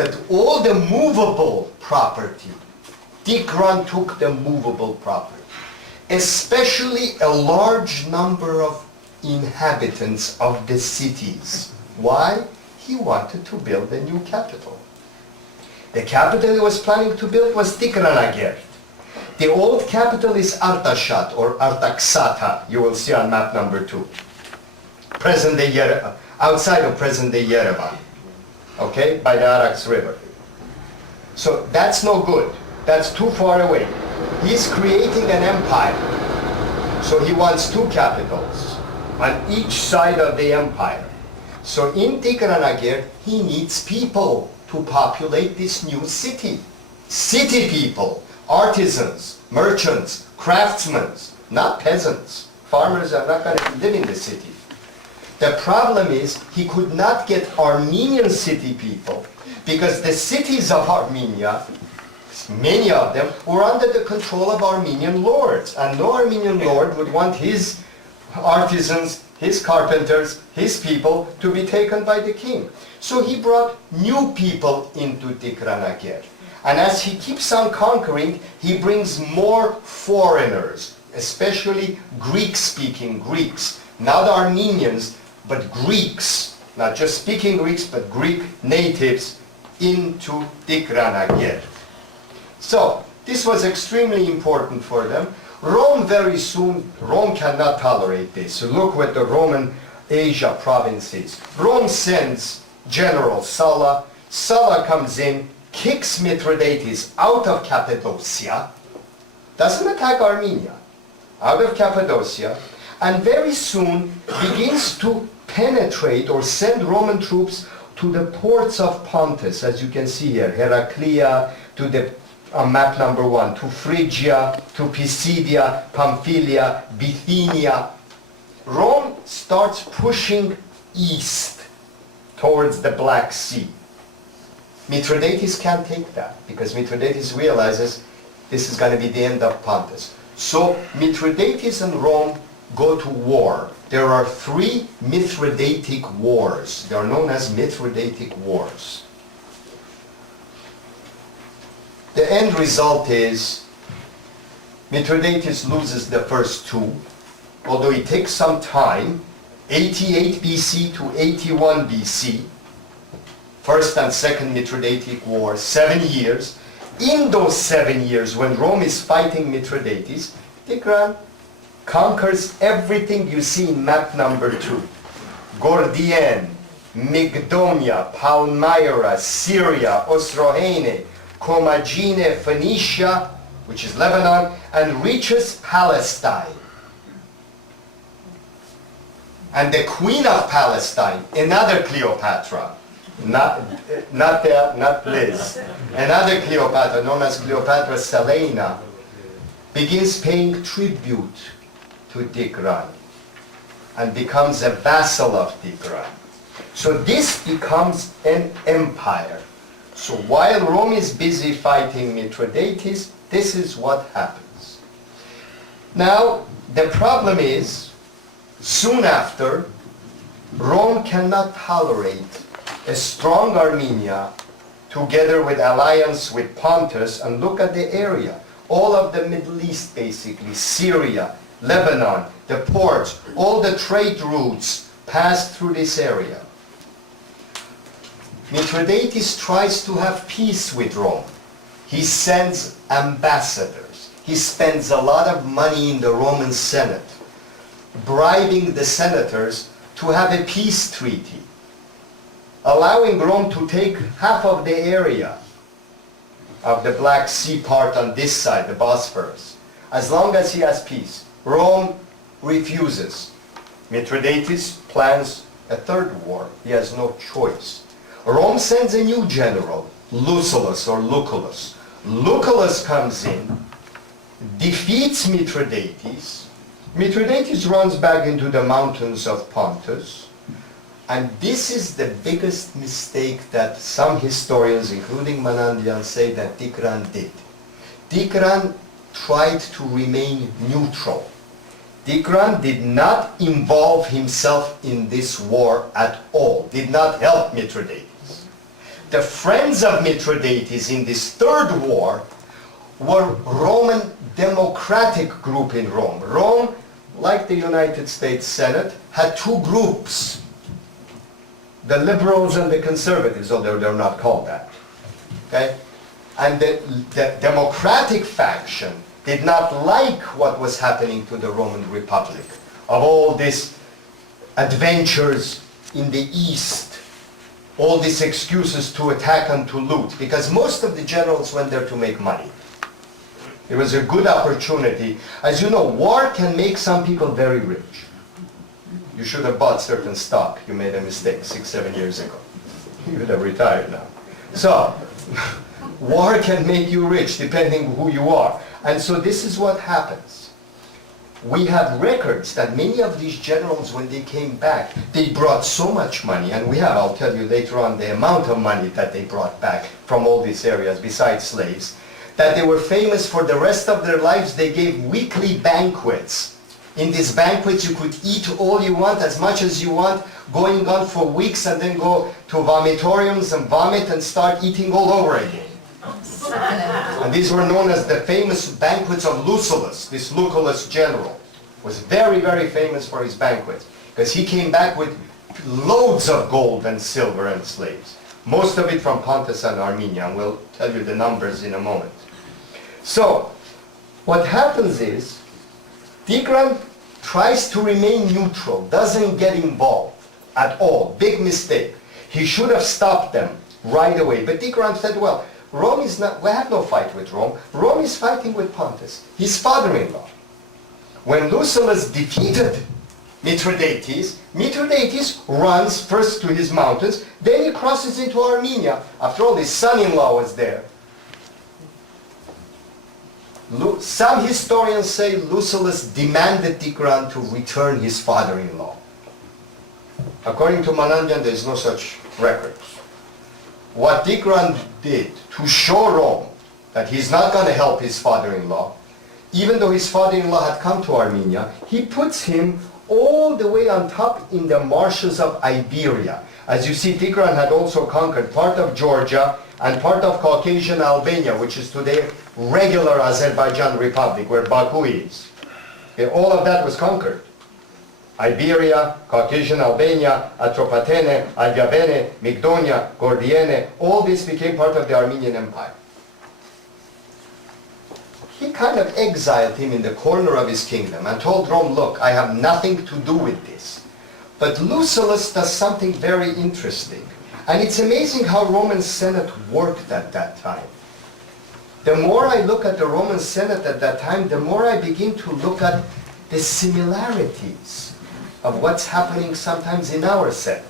But all the movable property, Tigran took the movable property, especially a large number of inhabitants of the cities. Why? He wanted to build a new capital. The capital he was planning to build was Tigran. The old capital is Artashat or Artaxata, you will see on map number 2. Present-day outside of present-day Yerevan, okay, by the Arax River. So that's no good. That's too far away. He's creating an empire. So he wants 2 capitals on each side of the empire. So in Tigran, he needs people to populate this new city. City people, artisans, merchants, craftsmen, not peasants. Farmers are not going to live in the city. The problem is he could not get Armenian city people because the cities of Armenia, many of them, were under the control of Armenian lords. And no Armenian lord would want his artisans, his carpenters, his people to be taken by the king. So he brought new people into Tigran. And as he keeps on conquering, he brings more foreigners, especially Greek-speaking Greeks. Not Armenians, but Greeks. Not just speaking Greeks, but Greek natives into Tigran. So this was extremely important for them. Rome very soon, Rome cannot tolerate this. So look what the Roman Asia province is. Rome sends General Sulla. Sulla comes in, kicks Mithridates out of Cappadocia, doesn't attack Armenia, out of Cappadocia, and very soon begins to penetrate or send Roman troops to the ports of Pontus, as you can see here, Heraclea, to the map number 1, to Phrygia, to Pisidia, Pamphylia, Bithynia. Rome starts pushing east towards the Black Sea. Mithridates can't take that because Mithridates realizes this is going to be the end of Pontus. So Mithridates and Rome go to war. There are 3 Mithridatic wars. They are known as Mithridatic wars. The end result is Mithridates loses the first 2, although it takes some time, 88 BC to 81 BC, First and Second Mithridatic War, 7 years. In those 7 years, when Rome is fighting Mithridates, Tigran conquers everything you see in map number 2. Gordian, Mygdonia, Palmyra, Syria, Osroene, Commagene, Phoenicia, which is Lebanon, and reaches Palestine. And the queen of Palestine, another Cleopatra, not Liz, another Cleopatra known as Cleopatra Selena, begins paying tribute to Tigran and becomes a vassal of Tigran. So this becomes an empire. So while Rome is busy fighting Mithridates, this is what happens. Now, the problem is, soon after, Rome cannot tolerate a strong Armenia together with alliance with Pontus, and look at the area. All of the Middle East basically, Syria, Lebanon, the ports, all the trade routes pass through this area. Mithridates tries to have peace with Rome. He sends ambassadors. He spends a lot of money in the Roman Senate, bribing the senators to have a peace treaty, allowing Rome to take half of the area of the Black Sea part on this side, the Bosphorus, as long as he has peace. Rome refuses. Mithridates plans a 3rd war. He has no choice. Rome sends a new general, Lucullus or Lucullus. Lucullus comes in, defeats Mithridates. Mithridates runs back into the mountains of Pontus. And this is the biggest mistake that some historians, including Manandian, say that Tigran did. Tigran tried to remain neutral. Tigran did not involve himself in this war at all, did not help Mithridates. the friends of Mithridates in this third war were Roman democratic group in Rome. Rome, like the United States Senate, had two groups. The liberals and the conservatives, although they're not called that. Okay? And the democratic faction did not like what was happening to the Roman Republic, of all these adventures in the East, all these excuses to attack and to loot, because most of the generals went there to make money. It was a good opportunity. As you know, war can make some people very rich. You should have bought certain stock. You made a mistake 6, 7 years ago. You would have retired now. So, war can make you rich depending who you are. And so this is what happens. We have records that many of these generals, when they came back, they brought so much money, and we have, I'll tell you later on, the amount of money that they brought back from all these areas besides slaves, that they were famous for the rest of their lives. They gave weekly banquets. In these banquets you could eat all you want, as much as you want, going on for weeks, and then go to vomitoriums and vomit and start eating all over again. And these were known as the famous banquets of Lucullus. This Lucullus general was very, very famous for his banquets, because he came back with loads of gold and silver and slaves. Most of it from Pontus and Armenia, and we'll tell you the numbers in a moment. So, what happens is, Tigran tries to remain neutral, doesn't get involved at all. Big mistake. He should have stopped them right away. But Tigran said, well, Rome is not, we have no fight with Rome. Rome is fighting with Pontus, his father-in-law. When Lucullus defeated Mithridates, Mithridates runs first to his mountains, then he crosses into Armenia. After all, his son-in-law was there. Some historians say Lucullus demanded Tigran to return his father-in-law. According to Manandian, there is no such record. What Tigran did to show Rome that he's not going to help his father-in-law, even though his father-in-law had come to Armenia, he puts him all the way on top in the marshes of Iberia. As you see, Tigran had also conquered part of Georgia and part of Caucasian Albania, which is today regular Azerbaijan Republic, where Baku is. Okay, all of that was conquered. Iberia, Caucasian Albania, Atropatene, Agavene, Mygdonia, Gordiene, all this became part of the Armenian Empire. He kind of exiled him in the corner of his kingdom and told Rome, look, I have nothing to do with this. But Lucullus does something very interesting. And it's amazing how Roman Senate worked at that time. The more I look at the Roman Senate at that time, the more I begin to look at the similarities of what's happening sometimes in our Senate.